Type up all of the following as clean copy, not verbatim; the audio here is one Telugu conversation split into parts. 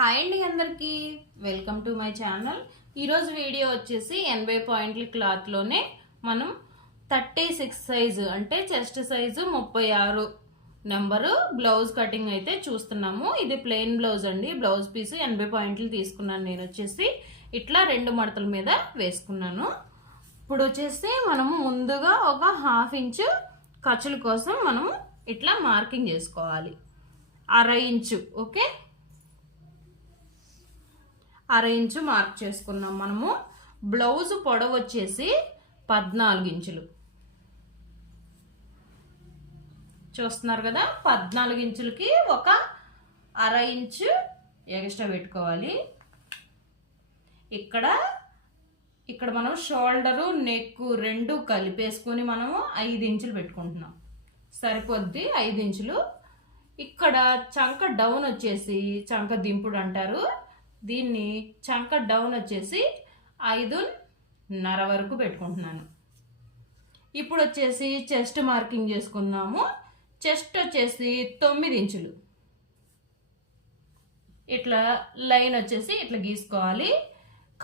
హాయ్ అండి అందరికీ వెల్కమ్ టు మై ఛానల్. ఈరోజు వీడియో వచ్చేసి 80 పాయింట్ల క్లాత్లోనే మనం 36 సైజు అంటే chest size 36 number blouse cutting అయితే చూస్తున్నాము. ఇది ప్లెయిన్ బ్లౌజ్ అండి. బ్లౌజ్ పీస్ 80 పాయింట్లు తీసుకున్నాను. నేను వచ్చేసి ఇట్లా 2 మడతల మీద వేసుకున్నాను. ఇప్పుడు వచ్చేసి మనము ముందుగా ఒక 1/2 ఇంచు ఖర్చుల కోసం మనము ఇట్లా మార్కింగ్ చేసుకోవాలి. 1/2 ఇంచు, ఓకే, 1/2 ఇంచు మార్క్ చేసుకున్నాం. మనము బ్లౌజ్ పొడవు వచ్చేసి 14 ఇంచులు చూస్తున్నారు కదా. 14 ఇంచులకి ఒక 1/2 ఇంచు ఎక్స్ట్రా పెట్టుకోవాలి. ఇక్కడ మనం షోల్డరు నెక్ రెండు కలిపేసుకుని మనము 5 ఇంచులు పెట్టుకుంటున్నాం. సరిపోద్ది 5 ఇంచులు. ఇక్కడ చంక డౌన్ వచ్చేసి చంక దింపుడు అంటారు దీన్ని. చంక డౌన్ వచ్చేసి 5.5 వరకు పెట్టుకుంటున్నాను. ఇప్పుడు వచ్చేసి చెస్ట్ మార్కింగ్ చేసుకుందాము. చెస్ట్ వచ్చేసి 9 ఇంచులు. ఇట్లా లైన్ వచ్చేసి ఇట్లా గీసుకోవాలి.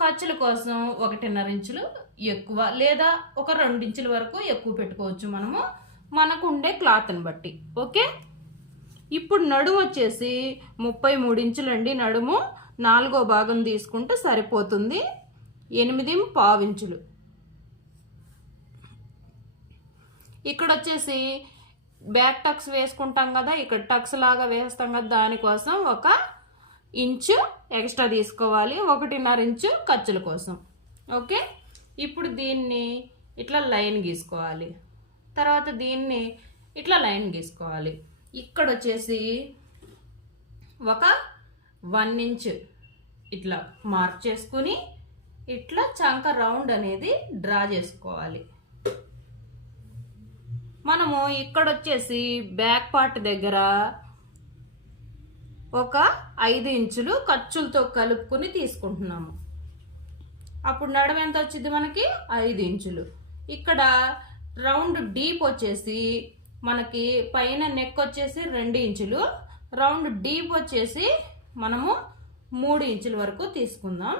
ఖర్చుల కోసం 1.5 ఇంచులు ఎక్కువ లేదా ఒక 2 ఇంచుల వరకు ఎక్కువ పెట్టుకోవచ్చు మనము, మనకు ఉండే క్లాత్ని బట్టి, ఓకే. ఇప్పుడు నడుము వచ్చేసి 33 ఇంచులు అండి. నడుము 4వ భాగం తీసుకుంటే సరిపోతుంది. 8.25 ఇంచులు. ఇక్కడ వచ్చేసి బ్యాక్ టక్స్ వేసుకుంటాం కదా, ఇక్కడ టక్స్ లాగా వేస్తాం కదా, దానికోసం 1 ఇంచు ఎక్స్ట్రా తీసుకోవాలి. 1.5 ఇంచు ఖర్చుల కోసం, ఓకే. ఇప్పుడు దీన్ని ఇట్లా లైన్ గీసుకోవాలి. తర్వాత దీన్ని ఇట్లా లైన్ గీసుకోవాలి. ఇక్కడ వచ్చేసి 1 ఇంచు ఇట్లా మార్క్ చేసుకుని ఇట్లా చంక రౌండ్ అనేది డ్రా చేసుకోవాలి. మనము ఇక్కడ వచ్చేసి బ్యాక్ పార్ట్ దగ్గర 5 ఇంచులు ఖర్చులతో కలుపుకొని తీసుకుంటున్నాము. అప్పుడు నడుము ఎంత వచ్చింది మనకి? 5 ఇంచులు. ఇక్కడ రౌండ్ డీప్ వచ్చేసి మనకి పైన నెక్ వచ్చేసి 2 ఇంచులు, రౌండ్ డీప్ వచ్చేసి మనము 3 ఇంచుల వరకు తీసుకుందాం.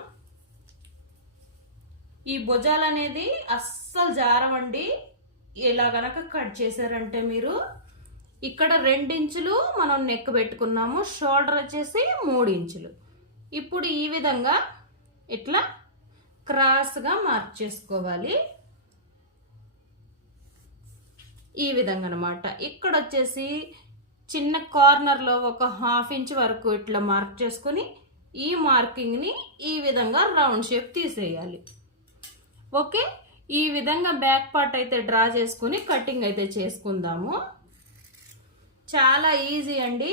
ఈ భుజాలు అనేది అస్సలు జారవండి. ఇలా గనక కట్ చేశారంటే మీరు ఇక్కడ 2 ఇంచులు మనం నెక్ పెట్టుకున్నాము, షోల్డర్ వచ్చేసి 3 ఇంచులు. ఇప్పుడు ఈ విధంగా ఇట్లా క్రాస్గా మార్క్ చేసుకోవాలి. ఈ విధంగా అనమాట. ఇక్కడ వచ్చేసి చిన్న కార్నర్లో 1/2 ఇంచ్ వరకు ఇట్లా మార్క్ చేసుకుని ఈ మార్కింగ్ని ఈ విధంగా రౌండ్ షేప్ తీసేయాలి, ఓకే. ఈ విధంగా బ్యాక్ పార్ట్ అయితే డ్రా చేసుకుని కటింగ్ అయితే చేసుకుందాము. చాలా ఈజీ అండి.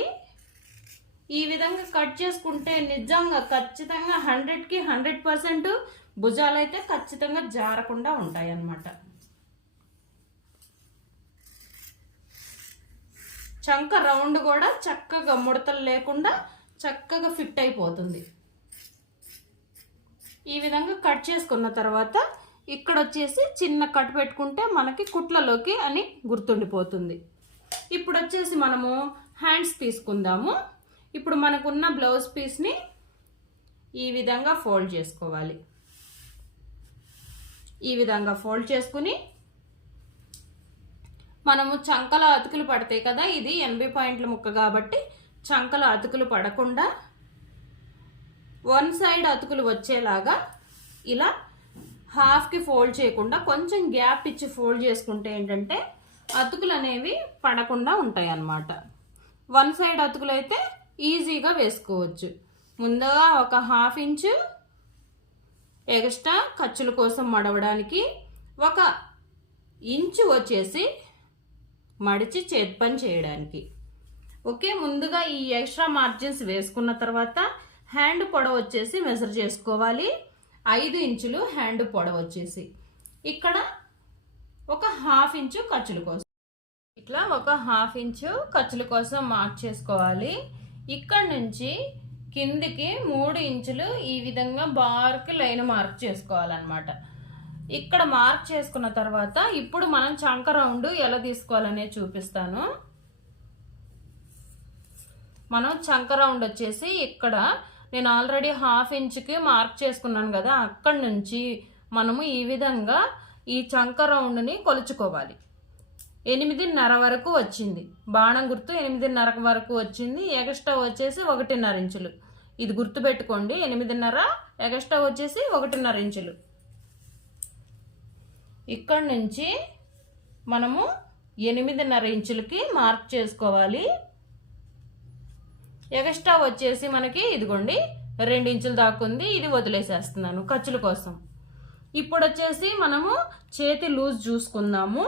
ఈ విధంగా కట్ చేసుకుంటే నిజంగా ఖచ్చితంగా 100కి 100% భుజాలు అయితే ఖచ్చితంగా జారకుండా ఉంటాయి అన్నమాట. చంక రౌండ్ కూడా చక్కగా ముడతలు లేకుండా చక్కగా ఫిట్ అయిపోతుంది. ఈ విధంగా కట్ చేసుకున్న తర్వాత ఇక్కడ వచ్చేసి చిన్న కట్ పెట్టుకుంటే మనకి కుట్లలోకి అని గుర్తుండిపోతుంది. ఇప్పుడు వచ్చేసి మనము హ్యాండ్స్ తీసుకుందాము. ఇప్పుడు మనకున్న బ్లౌజ్ పీస్ని ఈ విధంగా ఫోల్డ్ చేసుకోవాలి. ఈ విధంగా ఫోల్డ్ చేసుకుని మనము చంకల అతుకులు పడతాయి కదా, ఇది 80 పాయింట్ల ముక్క కాబట్టి చంకల అతుకులు పడకుండా 1 సైడ్ అతుకులు వచ్చేలాగా ఇలా హాఫ్కి ఫోల్డ్ చేయకుండా కొంచెం గ్యాప్ ఇచ్చి ఫోల్డ్ చేసుకుంటే ఏంటంటే అతుకులు అనేవి పడకుండా ఉంటాయి అన్నమాట. 1 సైడ్ అతుకులు అయితే ఈజీగా వేసుకోవచ్చు. ముందుగా 1/2 ఇంచు ఎక్స్ట్రా ఖర్చుల కోసం మడవడానికి, 1 ఇంచు వచ్చేసి మడిచి చేతి పని చేయడానికి, ఓకే. ముందుగా ఈ ఎక్స్ట్రా మార్జిన్స్ వేసుకున్న తర్వాత హ్యాండ్ పొడవు వచ్చేసి మెజర్ చేసుకోవాలి. 5 ఇంచులు హ్యాండ్ పొడవు వచ్చేసి ఇక్కడ 1/2 ఇంచు ఖర్చుల కోసం, ఇట్లా 1/2 ఇంచు ఖర్చుల కోసం మార్క్ చేసుకోవాలి. ఇక్కడ నుంచి కిందికి 3 ఇంచులు ఈ విధంగా బార్కి లైన్ మార్క్ చేసుకోవాలన్నమాట. ఇక్కడ మార్క్ చేసుకున్న తర్వాత ఇప్పుడు మనం చంక రౌండ్ ఎలా తీసుకోవాలనే చూపిస్తాను. మనం చంక రౌండ్ వచ్చేసి ఇక్కడ నేను ఆల్రెడీ 1/2 ఇంచుకి మార్క్ చేసుకున్నాను కదా, అక్కడి నుంచి మనము ఈ విధంగా ఈ చంక రౌండ్ని కొలుచుకోవాలి. 8.5 వరకు వచ్చింది, బాణం గుర్తు 8.5 వరకు వచ్చింది. ఎగస్ట్రా వచ్చేసి 1.5 ఇంచులు. ఇది గుర్తుపెట్టుకోండి, 8.5 ఎగస్ట్రా వచ్చేసి 1.5 ఇంచులు. ఇక్కడి నుంచి మనము 8.5 ఇంచులకి మార్క్ చేసుకోవాలి. ఎగస్ట్రా వచ్చేసి మనకి ఇదిగోండి 2 ఇంచులు దాకా ఉంది, ఇది వదిలేసేస్తున్నాను ఖర్చుల కోసం. ఇప్పుడు వచ్చేసి మనము చేతి లూజ్ చూసుకుందాము.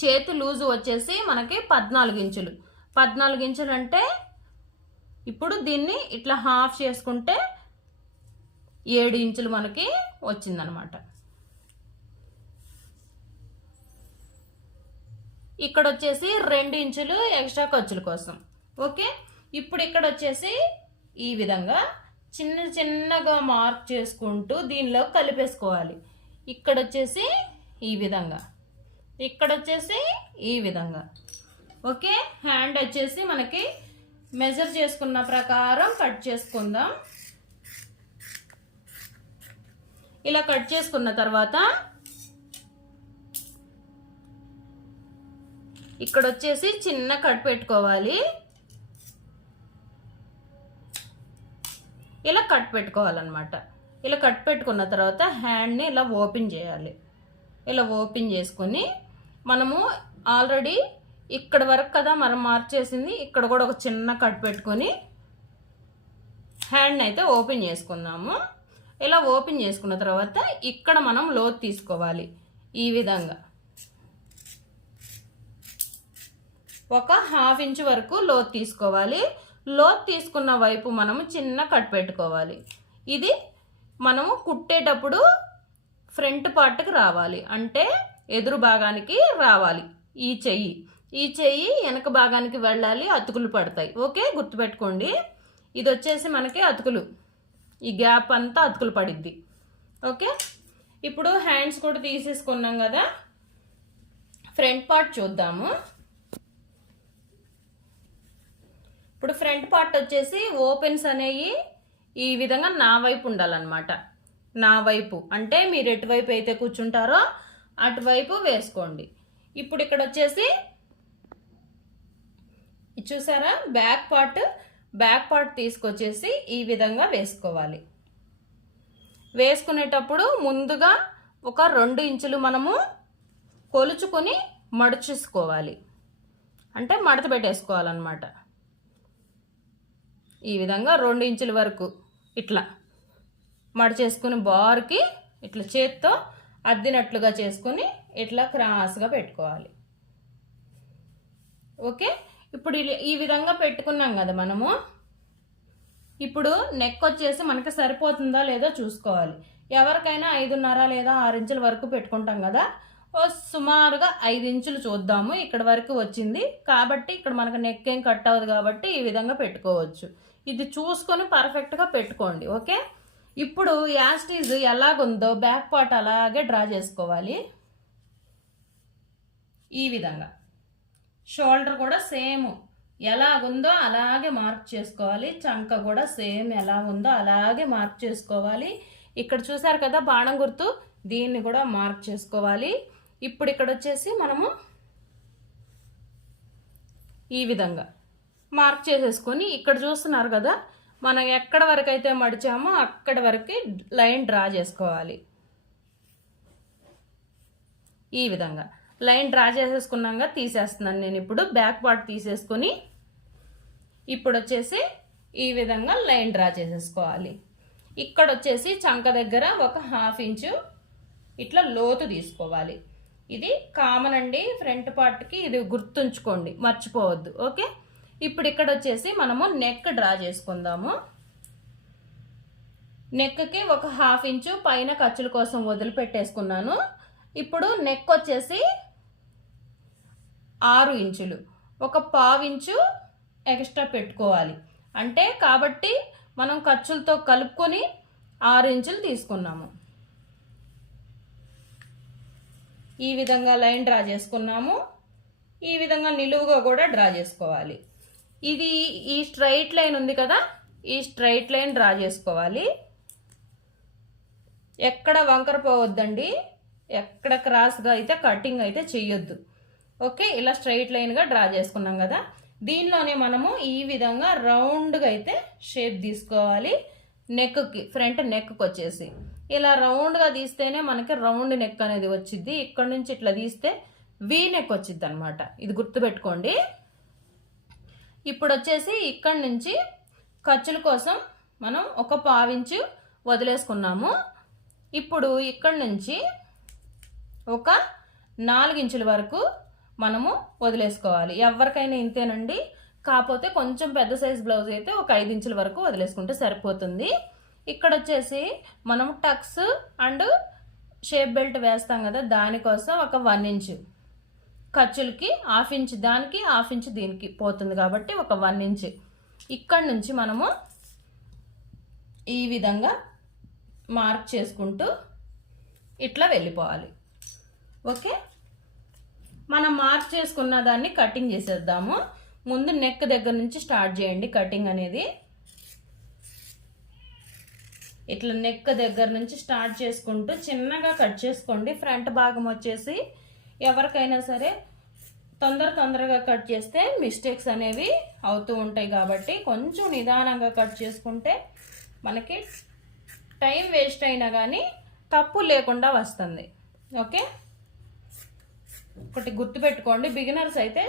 చేతి లూజు వచ్చేసి మనకి 14 ఇంచులు. 14 ఇంచులు అంటే ఇప్పుడు దీన్ని ఇట్లా హాఫ్ చేసుకుంటే 7 ఇంచులు మనకి వచ్చిందనమాట. ఇక్కడ వచ్చేసి 2 ఇంచులు ఎక్స్ట్రా ఖర్చుల కోసం. ఓకే, ఇప్పుడు ఇక్కడ వచ్చేసి ఈ విధంగా చిన్న చిన్నగా మార్క్ చేసుకుంటూ దీనిలో కలిపేసుకోవాలి. ఇక్కడ వచ్చేసి ఈ విధంగా, ఇక్కడ వచ్చేసి ఈ విధంగా. ఓకే, హ్యాండ్ వచ్చేసి మనకి మెజర్ చేసుకున్న ప్రకారం కట్ చేసుకుందాం. ఇలా కట్ చేసుకున్న తర్వాత ఇక్కడ వచ్చేసి చిన్న కట్ పెట్టుకోవాలి. ఇలా కట్ పెట్టుకోవాలన్నమాట. ఇలా కట్ పెట్టుకున్న తర్వాత హ్యాండ్ని ఇలా ఓపెన్ చేయాలి. ఇలా ఓపెన్ చేసుకొని మనము ఆల్రెడీ ఇక్కడ వరకు కదా మనం మార్క్ చేసింది, ఇక్కడ కూడా ఒక చిన్న కట్ పెట్టుకొని హ్యాండ్ని అయితే ఓపెన్ చేసుకుందాము. ఇలా ఓపెన్ చేసుకున్న తర్వాత ఇక్కడ మనం లోతు తీసుకోవాలి. ఈ విధంగా ఒక 1/2 ఇంచు వరకు లోతు తీసుకోవాలి. లోతు తీసుకున్న వైపు మనము చిన్న కట్ పెట్టుకోవాలి. ఇది మనము కుట్టేటప్పుడు ఫ్రంట్ పార్ట్కి రావాలి, అంటే ఎదురు భాగానికి రావాలి. ఈ చెయ్యి వెనక భాగానికి వెళ్ళాలి, అతుకులు పడతాయి. ఓకే, గుర్తుపెట్టుకోండి. ఇది వచ్చేసి మనకి అతుకులు, ఈ గ్యాప్ అంతా అతుకులు పడిద్ది. ఓకే, ఇప్పుడు హ్యాండ్స్ కూడా తీసేసుకున్నాం కదా, ఫ్రంట్ పార్ట్ చూద్దాము. ఇప్పుడు ఫ్రంట్ పార్ట్ వచ్చేసి ఓపెన్స్ అనేవి ఈ విధంగా నా వైపు ఉండాలన్నమాట. నా వైపు అంటే మీరు ఎటువైపు అయితే కూర్చుంటారో అటువైపు వేసుకోండి. ఇప్పుడు ఇక్కడ వచ్చేసి చూసారా, బ్యాక్ పార్ట్ తీసుకొచ్చేసి ఈ విధంగా వేసుకోవాలి. వేసుకునేటప్పుడు ముందుగా ఒక 2 ఇంచులు మనము కొలుచుకొని మడుచుకోవాలి, అంటే మడత పెట్టేసుకోవాలన్నమాట. ఈ విధంగా 2 ఇంచుల వరకు ఇట్లా మడిచేసుకుని బార్కి ఇట్లా చేత్తో అద్దినట్లుగా చేసుకొని ఇట్లా క్రాస్గా పెట్టుకోవాలి. ఓకే, ఇప్పుడు ఈ విధంగా పెట్టుకున్నాం కదా మనము. ఇప్పుడు నెక్ వచ్చేసి మనకి సరిపోతుందా లేదో చూసుకోవాలి. ఎవరికైనా 5.5 లేదా 6 ఇంచుల వరకు పెట్టుకుంటాం కదా, సుమారుగా 5 ఇంచులు చూద్దాము. ఇక్కడ వరకు వచ్చింది కాబట్టి ఇక్కడ మనకు నెక్ ఏం కట్ అవ్వదు కాబట్టి ఈ విధంగా పెట్టుకోవచ్చు. ఇది చూసుకొని పర్ఫెక్ట్గా పెట్టుకోండి. ఓకే, ఇప్పుడు యాస్టీజ్ ఎలాగుందో బ్యాక్ పార్ట్ అలాగే డ్రా చేసుకోవాలి. ఈ విధంగా షోల్డర్ కూడా సేమ్ ఎలాగుందో అలాగే మార్క్ చేసుకోవాలి. చంక కూడా సేమ్ ఎలా ఉందో అలాగే మార్క్ చేసుకోవాలి. ఇక్కడ చూసారు కదా బాణం గుర్తు, దీన్ని కూడా మార్క్ చేసుకోవాలి. ఇప్పుడు ఇక్కడ వచ్చేసి మనము ఈ విధంగా మార్క్ చేసేసుకొని ఇక్కడ చూస్తున్నారు కదా, మనం ఎక్కడ వరకు అయితే మడిచామో అక్కడ వరకు లైన్ డ్రా చేసుకోవాలి. ఈ విధంగా లైన్ డ్రా చేసేసుకున్నాక తీసేస్తున్నాను నేను. ఇప్పుడు బ్యాక్ పార్ట్ తీసేసుకొని ఇప్పుడు వచ్చేసి ఈ విధంగా లైన్ డ్రా చేసేసుకోవాలి. ఇక్కడ వచ్చేసి చంక దగ్గర ఒక 1/2 ఇంచు ఇట్లా లోతు తీసుకోవాలి. ఇది కామన్ అండి ఫ్రంట్ పార్ట్కి, ఇది గుర్తుంచుకోండి, మర్చిపోవద్దు. ఓకే, ఇప్పుడు ఇక్కడ వచ్చేసి మనము నెక్ డ్రా చేసుకుందాము. నెక్కి ఒక 1/2 ఇంచు పైన ఖర్చుల కోసం వదిలిపెట్టేసుకున్నాను. ఇప్పుడు నెక్ వచ్చేసి 6 ఇంచులు, ఒక 1/4 ఇంచు ఎక్స్ట్రా పెట్టుకోవాలి. అంటే కాబట్టి మనం ఖర్చులతో కలుపుకొని 6 ఇంచులు తీసుకున్నాము. ఈ విధంగా లైన్ డ్రా చేసుకున్నాము. ఈ విధంగా నిలువుగా కూడా డ్రా చేసుకోవాలి. ఇది ఈ స్ట్రైట్ లైన్ ఉంది కదా, ఈ స్ట్రైట్ లైన్ డ్రా చేసుకోవాలి. ఎక్కడ వంకర పోవద్దండి, ఎక్కడ క్రాస్గా అయితే కటింగ్ అయితే చెయ్యొద్దు. ఓకే, ఇలా స్ట్రైట్ లైన్గా డ్రా చేసుకున్నాం కదా. దీనిలోనే మనము ఈ విధంగా రౌండ్గా అయితే షేప్ తీసుకోవాలి. నెక్కి, ఫ్రంట్ నెక్కి వచ్చేసి ఇలా రౌండ్గా తీస్తేనే మనకి రౌండ్ నెక్ అనేది వచ్చింది. ఇక్కడ నుంచి ఇట్లా తీస్తే వీ నెక్ వచ్చింది అనమాట. ఇది గుర్తుపెట్టుకోండి. ఇప్పుడు వచ్చేసి ఇక్కడ నుంచి ఖర్చుల కోసం మనం ఒక 1/2 ఇంచు వదిలేసుకున్నాము. ఇప్పుడు ఇక్కడ నుంచి ఒక 4 ఇంచుల వరకు మనము వదిలేసుకోవాలి. ఎవరికైనా ఇంతేనండి, కాకపోతే కొంచెం పెద్ద సైజ్ బ్లౌజ్ అయితే ఒక 5 ఇంచుల వరకు వదిలేసుకుంటే సరిపోతుంది. ఇక్కడ వచ్చేసి మనం టక్స్ అండ్ షేప్ బెల్ట్ వేస్తాం కదా, దానికోసం ఒక 1 ఇంచు ఖర్చులకి, 1/2 ఇంచు దానికి, 1/2 ఇంచు దీనికి పోతుంది కాబట్టి ఒక 1 ఇంచు ఇక్కడ నుంచి మనము ఈ విధంగా మార్క్ చేసుకుంటూ ఇట్లా వెళ్ళిపోవాలి. ఓకే, మనం మార్క్ చేసుకున్న దాన్ని కటింగ్ చేసేద్దాము. ముందు నెక్ దగ్గర నుంచి స్టార్ట్ చేయండి కటింగ్ అనేది. ఇట్లా నెక్ దగ్గర నుంచి స్టార్ట్ చేసుకుంటూ చిన్నగా కట్ చేసుకోండి. ఫ్రంట్ భాగం వచ్చేసి ఎవరికైనా సరే తొందరగా కట్ చేస్తే మిస్టేక్స్ అనేవి అవుతూ ఉంటాయి కాబట్టి కొంచెం నిదానంగా కట్ చేసుకుంటే మనకి టైం వేస్ట్ అయినా కానీ తప్పు లేకుండా వస్తుంది. ఓకే, ఒకటి గుర్తుపెట్టుకోండి, బిగినర్స్ అయితే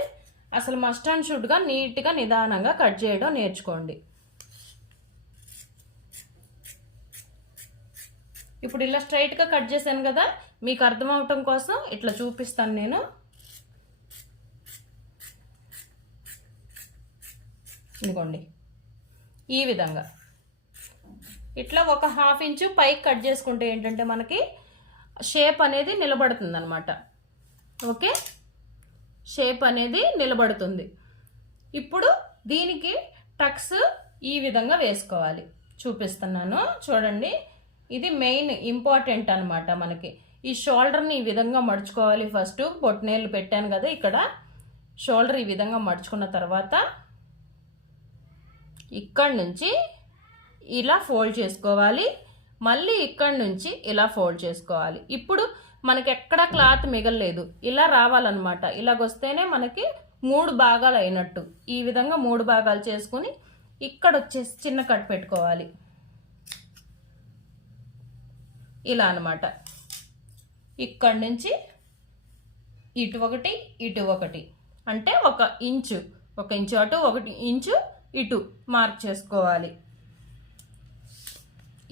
అసలు మస్ట్ అండ్ షుడ్గా నీట్గా నిదానంగా కట్ చేయడం నేర్చుకోండి. ఇప్పుడు ఇలా స్ట్రైట్గా కట్ చేశాను కదా, మీకు అర్థం అవటం కోసం ఇట్లా చూపిస్తాను నేను. ఇదిగోండి, ఈ విధంగా ఇట్లా ఒక 1/2 ఇంచు పైకి కట్ చేసుకుంటే ఏంటంటే మనకి షేప్ అనేది నిలబడుతుంది అనమాట. ఓకే, షేప్ అనేది నిలబడుతుంది. ఇప్పుడు దీనికి టక్స్ ఈ విధంగా వేసుకోవాలి. చూపిస్తున్నాను చూడండి, ఇది మెయిన్ ఇంపార్టెంట్ అనమాట. మనకి ఈ షోల్డర్ని ఈ విధంగా మడుచుకోవాలి. ఫస్ట్ బొట్నేళ్ళు పెట్టాను కదా, ఇక్కడ షోల్డర్ ఈ విధంగా మడుచుకున్న తర్వాత ఇక్కడ నుంచి ఇలా ఫోల్డ్ చేసుకోవాలి. మళ్ళీ ఇక్కడ నుంచి ఇలా ఫోల్డ్ చేసుకోవాలి. ఇప్పుడు మనకి ఎక్కడ క్లాత్ మిగలలేదు, ఇలా రావాలన్నమాట. ఇలాగొస్తేనే మనకి 3 భాగాలు అయినట్టు. ఈ విధంగా 3 భాగాలు చేసుకుని ఇక్కడ వచ్చేసి చిన్న కట్ పెట్టుకోవాలి. ఇలా అన్నమాట. ఇక్కడ నుంచి ఇటు ఒకటి, ఇటు ఒకటి, అంటే 1 ఇంచు అటు, 1 ఇంచు ఇటు మార్క్ చేసుకోవాలి.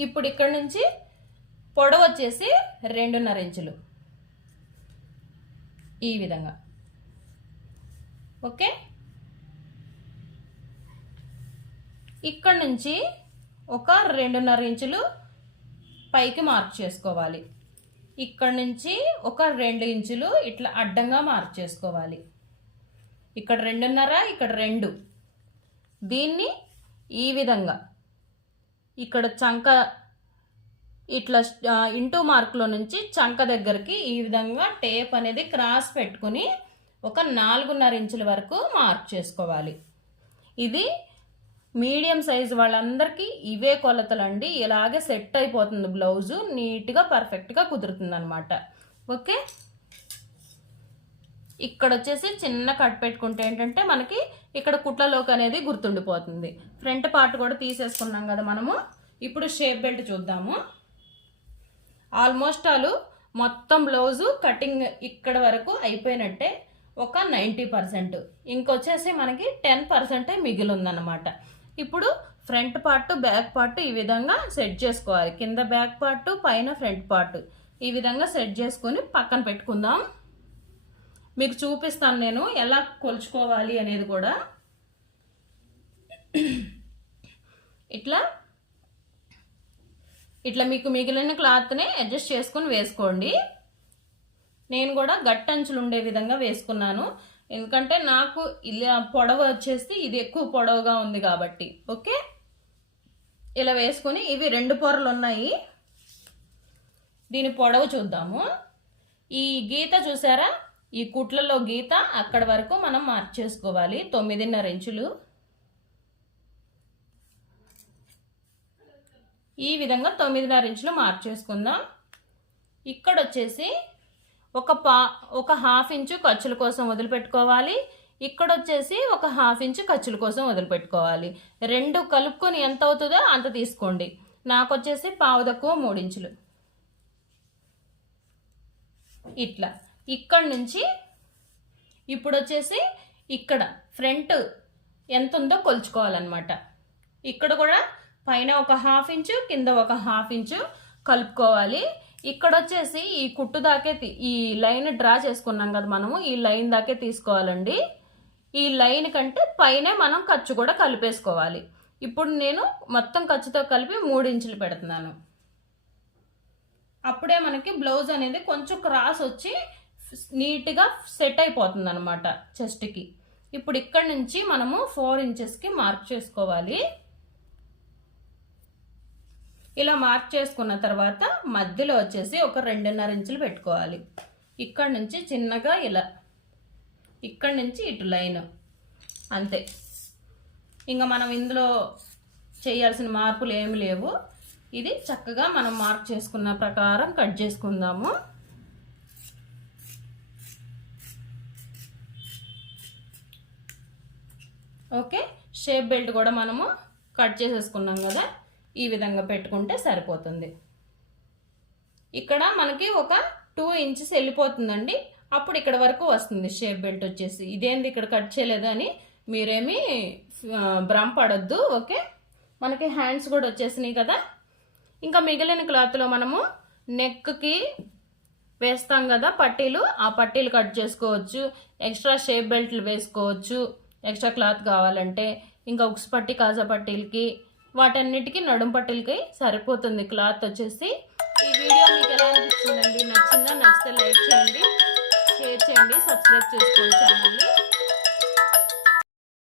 ఇప్పుడు ఇక్కడ నుంచి పొడవు వచ్చేసి 2.5 ఇంచులు ఈ విధంగా. ఓకే, ఇక్కడ నుంచి ఒక 2.5 ఇంచులు పైకి మార్క్ చేసుకోవాలి. ఇక్కడ నుంచి ఒక 2 ఇంచులు ఇట్లా అడ్డంగా మార్క్ చేసుకోవాలి. ఇక్కడ 2.5, ఇక్కడ 2. దీన్ని ఈ విధంగా ఇక్కడ చంక ఇట్లా ఇంటూ మార్క్లో నుంచి చంక దగ్గరికి ఈ విధంగా టేప్ అనేది క్రాస్ పెట్టుకుని ఒక 4.5 ఇంచుల వరకు మార్క్ చేసుకోవాలి. ఇది మీడియం సైజు వాళ్ళందరికీ ఇవే కొలతలండి. ఇలాగే సెట్ అయిపోతుంది బ్లౌజు, నీట్గా పర్ఫెక్ట్గా కుదురుతుంది అనమాట. ఓకే, ఇక్కడ వచ్చేసి చిన్న కట్ పెట్టుకుంటే ఏంటంటే మనకి ఇక్కడ కుట్లలోకి అనేది గుర్తుండిపోతుంది. ఫ్రంట్ పార్ట్ కూడా తీసేసుకున్నాం కదా మనము. ఇప్పుడు షేప్ బెల్ట్ చూద్దాము. ఆల్మోస్ట్ మొత్తం బ్లౌజు కటింగ్ ఇక్కడ వరకు అయిపోయినట్టే, ఒక 90%. ఇంకొచ్చేసి మనకి 10% మిగిలి ఉందన్నమాట. ఇప్పుడు ఫ్రంట్ పార్ట్, బ్యాక్ పార్ట్ ఈ విధంగా సెట్ చేసుకోవాలి. కింద బ్యాక్ పార్ట్, పైన ఫ్రంట్ పార్ట్ ఈ విధంగా సెట్ చేసుకొని పక్కన పెట్టుకుందాం. మీకు చూపిస్తాను నేను ఎలా కొలుచుకోవాలి అనేది కూడా. ఇట్లా మీకు మిగిలిన క్లాత్ని అడ్జస్ట్ చేసుకుని వేసుకోండి. నేను కూడా గట్టంచులు ఉండే విధంగా వేసుకున్నాను, ఎందుకంటే నాకు ఇలా పొడవు వచ్చేసి ఇది ఎక్కువ పొడవుగా ఉంది కాబట్టి. ఓకే, ఇలా వేసుకుని ఇవి 2 పొరలు ఉన్నాయి. దీని పొడవు చూద్దాము. ఈ గీత చూసారా, ఈ కుట్లలో గీత అక్కడ వరకు మనం మార్క్ చేసుకోవాలి. 9.5 ఇంచులు. ఈ విధంగా 9.5 ఇంచులు మార్క్ చేసుకుందాం. ఇక్కడ వచ్చేసి ఒక హాఫ్ ఇంచు ఖర్చుల కోసం వదిలిపెట్టుకోవాలి. ఇక్కడ వచ్చేసి ఒక హాఫ్ ఇంచు ఖర్చుల కోసం వదిలిపెట్టుకోవాలి. రెండు కలుపుకొని ఎంత అవుతుందో అంత తీసుకోండి. నాకు వచ్చేసి పావు తక్కువ 3 ఇంచులు. ఇట్లా ఇక్కడ నుంచి ఇప్పుడు వచ్చేసి ఇక్కడ ఫ్రంట్ ఎంత ఉందో కొలుచుకోవాలన్నమాట. ఇక్కడ కూడా పైన ఒక హాఫ్ ఇంచు, కింద ఒక హాఫ్ ఇంచు కలుపుకోవాలి. ఇక్కడ వచ్చేసి ఈ కుట్టు దాకే ఈ లైన్ డ్రా చేసుకున్నాం కదా మనము, ఈ లైన్ దాకే తీసుకోవాలండి. ఈ లైన్ కంటే పైనే మనం ఖర్చు కూడా కలిపేసుకోవాలి. ఇప్పుడు నేను మొత్తం ఖర్చుతో కలిపి 3 ఇంచులు పెడుతున్నాను. అప్పుడే మనకి బ్లౌజ్ అనేది కొంచెం క్రాస్ వచ్చి నీట్గా సెట్ అయిపోతుంది అనమాట చెస్ట్కి. ఇప్పుడు ఇక్కడ నుంచి మనము 4 ఇంచెస్కి మార్క్ చేసుకోవాలి. ఇలా మార్క్ చేసుకున్న తర్వాత మధ్యలో వచ్చేసి ఒక 2.5 ఇంచులు పెట్టుకోవాలి. ఇక్కడ నుంచి చిన్నగా ఇలా, ఇక్కడ నుంచి ఇటు లైన్, అంతే. ఇంకా మనం ఇందులో చేయాల్సిన మార్పులు ఏమి లేవు. ఇది చక్కగా మనం మార్క్ చేసుకున్న ప్రకారం కట్ చేసుకుందాము. ఓకే, షేప్ బెల్ట్ కూడా మనము కట్ చేసేసుకున్నాం కదా, ఈ విధంగా పెట్టుకుంటే సరిపోతుంది. ఇక్కడ మనకి ఒక 2 ఇంచెస్ వెళ్ళిపోతుందండి. అప్పుడు ఇక్కడ వరకు వస్తుంది షేప్ బెల్ట్ వచ్చేసి. ఇదేంది ఇక్కడ కట్ చేయలేదు అని మీరేమీ భ్రమ పడొద్దు. ఓకే, మనకి హ్యాండ్స్ కూడా వచ్చేసినాయి కదా. ఇంకా మిగిలిన క్లాత్లో మనము నెక్కి వేస్తాం కదా పట్టీలు, ఆ పట్టీలు కట్ చేసుకోవచ్చు. ఎక్స్ట్రా షేప్ బెల్ట్లు వేసుకోవచ్చు ఎక్స్ట్రా క్లాత్ కావాలంటే. ఇంకా ఉక్స్ పట్టీ, కాజా పట్టీలకి, వాటన్నిటికీ నడుం పట్టీలకి సరిపోతుంది క్లాత్ వచ్చేసి. ఈ వీడియో మీకు ఎలా అనిపించిందండి? నచ్చిందా? నచ్చితే లైక్ చేయండి, షేర్ చేయండి, సబ్స్క్రైబ్ చేసుకోండి ఛానల్ని.